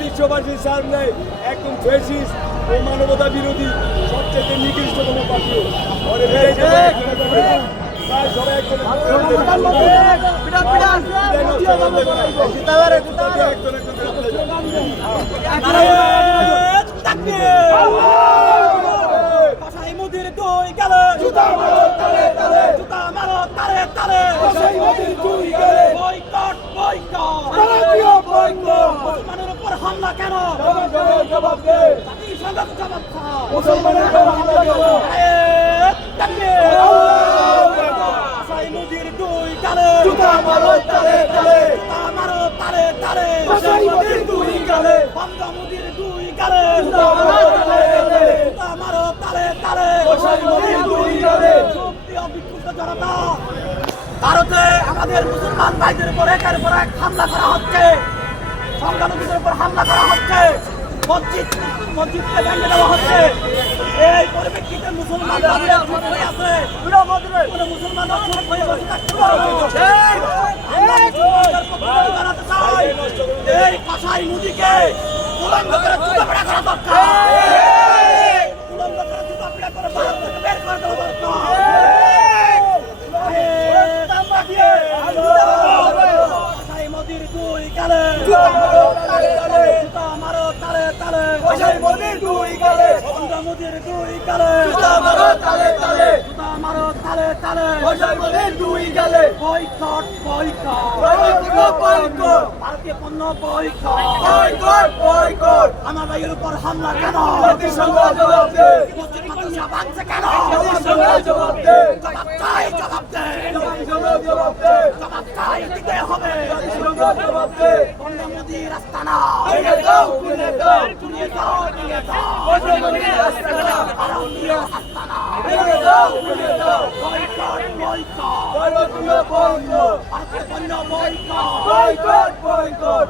বিশ্ববাসীর সামনে একজন একদম ফেসিস ও মানবতা বিরোধী সবচেয়ে নিকৃষ্টতম পার্টি। একজন পিটান, পিটান। পিজাই নষ্ট করে দেবে না। জিতাবারে, জিতাবারে। একজন একজন করে পিজাই দেবে। কসাই মুদির দুই গেলে জুতা মারো তালে তালে জুতা মারো তালে তালে কসাই মুদির দুই গেলে বয়কট বয়কট ভারতীয় বয়কট মুসলমানের উপর হামলা কেন? জবাব দে জাতিসংঘ জবাব মুসলমানের হামলা কেন? কসাই দুই গেলে জুতা মারো তালে তালে। জুতা মারো তালে তালে। কসাই দুই মুদির জুতা মারো তালে তালে। জুতা মারো তালে তালে। কসাই দুই বিক্ষুব্ধ জনতা। ভারতে আমাদের মুসলমান ভাইদের উপর একের পর এক হামলা করা হচ্ছে। সংখ্যালঘুদের উপর হামলা করা হচ্ছে। মসজিদ মসজিদকে ভেঙে দেওয়া হচ্ছে। এই পরিপ্রেক্ষিতে মুসলমান আছে। কোনো মুসলমানরা চুপ বসে থাকতে পারবে না। আমরা মুসলমানদের পক্ষে জানাতে চাই। এই কসাই মুদিকে উলঙ্গ করে করা দরকার। মুদির দুই গালে। জুতা মারো তালে তালে। জুতা মারো তালে তালে। কসাই মুদির দুই গেলে। বয়কট বয়কট ভারতীয় বয়কট ভারতীয় পণ্য বয়কট বয়কট বয়কট আমার ভাইয়ের উপর হামলা কেন? জাতিসংঘ জবাব। দে মাদ্রাসা ভাঙছে কেন? জাতিসংঘ জবাব। দে জবাব চাই জবাব দে। জাতিসংঘ জবাব। দে জবাব চাই দিতে হবে। জাতিসংঘ জবাব। দে বন্ধ মোদি রাস্তা না। দাও দাও। বয়কট ভারতীয় পণ্য বয়কট বয়কট বয়কট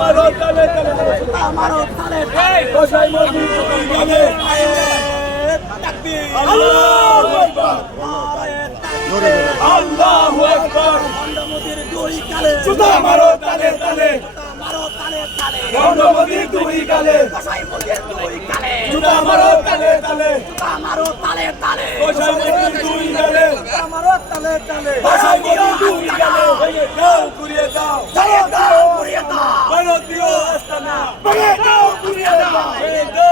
মারো তালে তালে কসাই মুদির দুই গেলে তাকবীর আল্লাহু আকবার আল্লাহু আকবার মোদির দুই গালে জুতা মারো তালে তালে মারো তালে তালে মুদির দুই গেলে কসাই মুদির দুই তালে আমারও তালে তালে। আমারও তালে। তালে দাও ঘুরিয়ে দাও। দাও ঘুরিয়ে দাও। ভারতীয় আস্তানা দাও। ঘুরিয়ে দাও দাও।